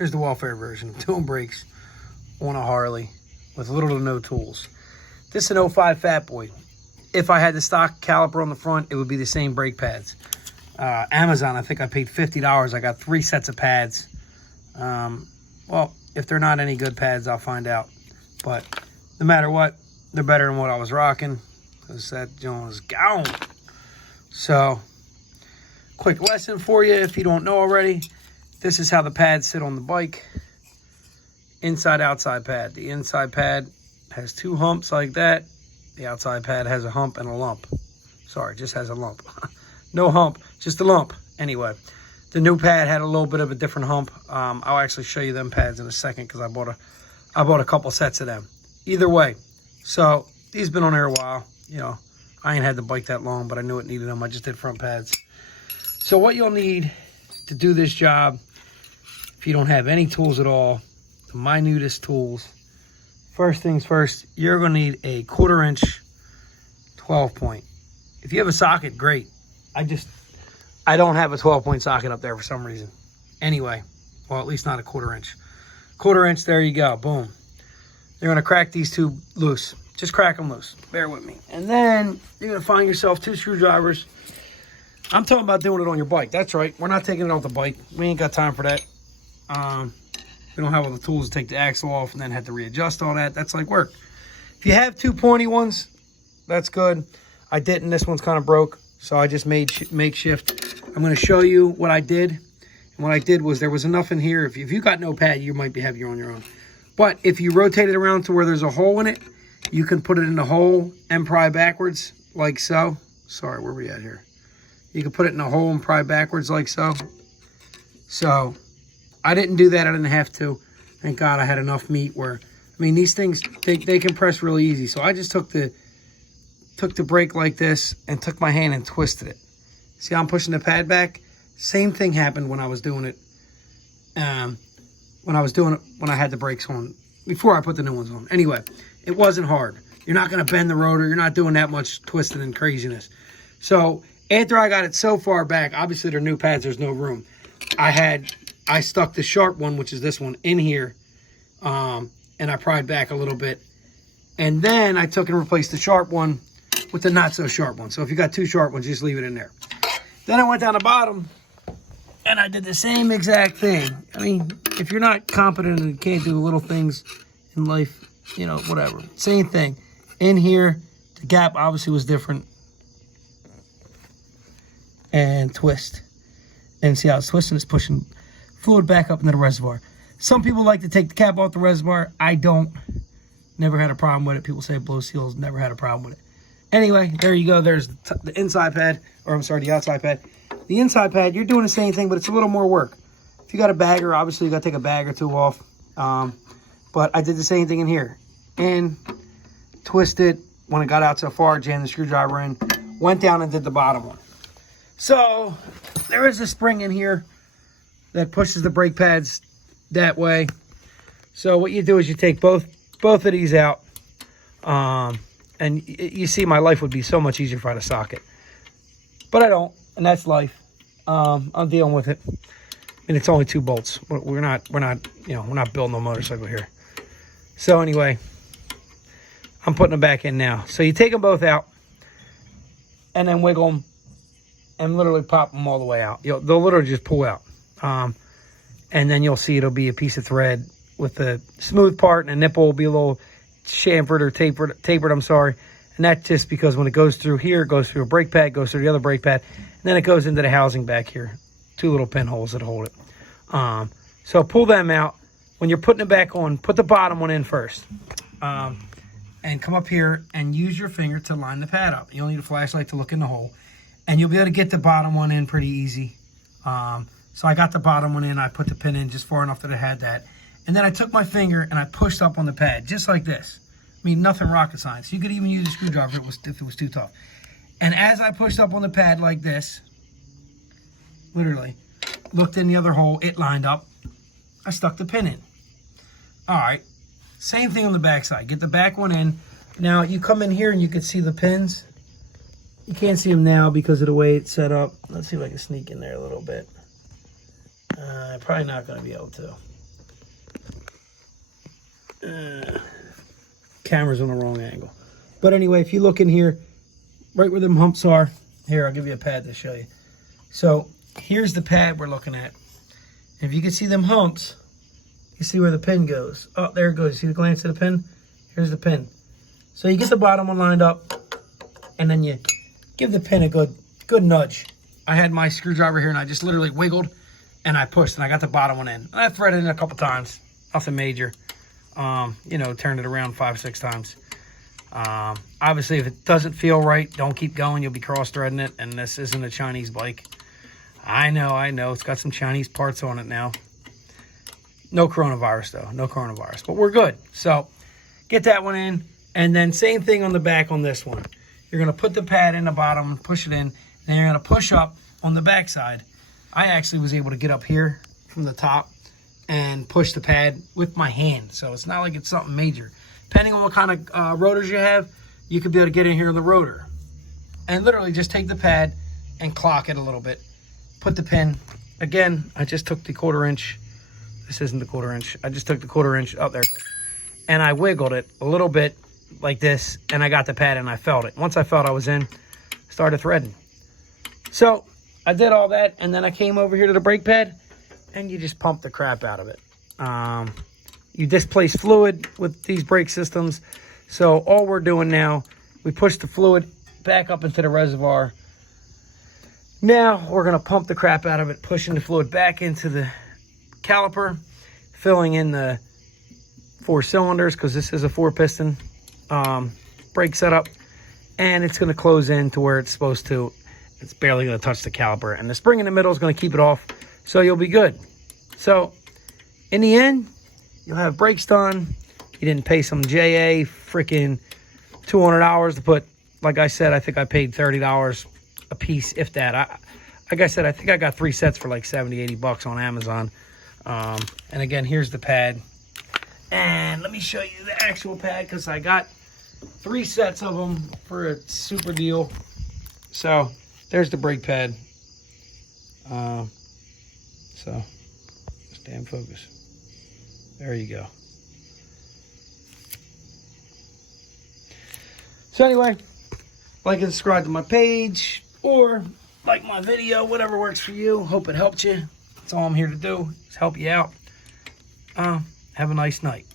Here's the welfare version of doing brakes on a Harley with little to no tools. This is an 05 Fat Boy. If I had the stock caliper on the front, it would be the same brake pads. Amazon, I think I paid $50. I got 3 sets of pads. Well, if they're not any good pads, I'll find out. But no matter what, they're better than what I was rocking, because that joint was gone. So, quick lesson for you if you don't know already. This is how the pads sit on the bike. Inside, outside pad. The inside pad has 2 humps like that. The outside pad has a hump and a lump. Sorry, just has a lump. No hump, just a lump. Anyway, the new pad had a little bit of a different hump. I'll actually show you them pads in a second because I bought a couple sets of them. Either way, so these been on there a while. You know, I ain't had the bike that long, but I knew it needed them. I just did front pads. So what you'll need to do this job, if you don't have any tools at all, the minutest tools. First things first, you're going to need a 1/4 inch 12-point. If you have a socket, great. I don't have a 12-point socket up there for some reason. Anyway, well, at least not a 1/4 inch. 1/4 inch, there you go, boom. You're going to crack these 2 loose. Just crack them loose. Bear with me. And then you're going to find yourself 2 screwdrivers. I'm talking about doing it on your bike. That's right. We're not taking it off the bike. We ain't got time for that. We don't have all the tools to take the axle off and then have to readjust all that. That's like work. If you have 2 pointy ones, that's good. I didn't. This one's kind of broke, so I just made makeshift. I'm going to show you what I did. And what I did was there was enough in here. If you got no pad, you might have your on your own. But if you rotate it around to where there's a hole in it, you can put it in the hole and pry backwards like so. Sorry, where are we at here? You can put it in a hole and pry backwards like so. So I didn't do that. I didn't have to. Thank God I had enough meat where, I mean, these things, they compress really easy. So I just took the brake like this and took my hand and twisted it. See how I'm pushing the pad back? Same thing happened when I was doing it. When I had the brakes on, before I put the new ones on. Anyway, it wasn't hard. You're not going to bend the rotor. You're not doing that much twisting and craziness. So after I got it so far back, obviously they're new pads, there's no room. I stuck the sharp one, which is this one, in here, and I pried back a little bit. And then I took and replaced the sharp one with the not so sharp one. So if you got 2 sharp ones, just leave it in there. Then I went down the bottom and I did the same exact thing. I mean, if you're not competent and can't do little things in life, you know, whatever. Same thing. In here, the gap obviously was different. And twist. And see how it's twisting? It's pushing fluid back up into the reservoir. Some people like to take the cap off the reservoir. I don't. Never had a problem with it. People say it blows seals. Never had a problem with it. Anyway, there you go. There's the inside pad. Or I'm sorry, the outside pad. The inside pad, you're doing the same thing, but it's a little more work. If you got a bagger, obviously you got to take a bag or 2 off. But I did the same thing in here. In, twist it. When it got out so far, jammed the screwdriver in. Went down and did the bottom one. So there is a spring in here that pushes the brake pads that way. So what you do is you take both of these out. And you see my life would be so much easier if I had a socket. But I don't, and that's life. I'm dealing with it. And it's only 2 bolts. We're not building a motorcycle here. So anyway, I'm putting them back in now. So you take them both out and then wiggle them and literally pop them all the way out. They'll literally just pull out. And then you'll see it'll be a piece of thread with the smooth part, and the nipple will be a little chamfered or tapered, I'm sorry. And that's just because when it goes through here, it goes through a brake pad, goes through the other brake pad, and then it goes into the housing back here. 2 little pinholes that hold it. So pull them out. When you're putting it back on, put the bottom one in first. And come up here and use your finger to line the pad up. You'll need a flashlight to look in the hole. And you'll be able to get the bottom one in pretty easy. So I got the bottom one in. I put the pin in just far enough that it had that. And then I took my finger and I pushed up on the pad, just like this. I mean, nothing rocket science. You could even use a screwdriver if it was too tough. And as I pushed up on the pad like this, literally, looked in the other hole, it lined up. I stuck the pin in. All right, same thing on the back side. Get the back one in. Now, you come in here and you can see the pins. You can't see them now because of the way it's set up. Let's see if I can sneak in there a little bit. Probably not going to be able to. Camera's on the wrong angle. But anyway, if you look in here, right where them humps are, here, I'll give you a pad to show you. So here's the pad we're looking at. If you can see them humps, you see where the pin goes. Oh, there it goes. See the glance of the pin? Here's the pin. So you get the bottom one lined up, and then you give the pin a good nudge. I had my screwdriver here, and I just literally wiggled, and I pushed, and I got the bottom one in. I threaded it a couple times. Nothing major. You know, turned it around 5-6 times. Obviously, if it doesn't feel right, don't keep going. You'll be cross-threading it, and this isn't a Chinese bike. I know. It's got some Chinese parts on it now. No coronavirus, though. No coronavirus. But we're good. So, get that one in. And then same thing on the back on this one. You're going to put the pad in the bottom, push it in. Then you're going to push up on the back side. I actually was able to get up here from the top and push the pad with my hand. So, it's not like it's something major. Depending on what kind of rotors you have, you could be able to get in here in the rotor. And literally just take the pad and clock it a little bit. Put the pin. Again, I just took the 1/4 inch. This isn't the 1/4 inch. I just took the 1/4 inch. Oh, there it goes. And I wiggled it a little bit like this. And I got the pad and I felt it. Once I felt I was in, started threading. So I did all that. And then I came over here to the brake pad. And you just pump the crap out of it. You displace fluid with these brake systems. So all we're doing now, we push the fluid back up into the reservoir. Now we're going to pump the crap out of it, pushing the fluid back into the caliper, filling in the 4 cylinders because this is a 4-piston brake setup. And it's going to close in to where it's supposed to. It's barely going to touch the caliper. And the spring in the middle is going to keep it off, so you'll be good. So in the end, you'll have brakes done. You didn't pay some JA freaking $200 to put, like I said, I think I paid $30 a piece, if that. Like I said, I think I got 3 sets for like 70, 80 bucks on Amazon. And again, here's the pad. And let me show you the actual pad because I got 3 sets of them for a super deal. So there's the brake pad. So stay in focus. There you go. So anyway, like and subscribe to my page or like my video, whatever works for you. Hope it helped you. That's all I'm here to do, is help you out. Have a nice night.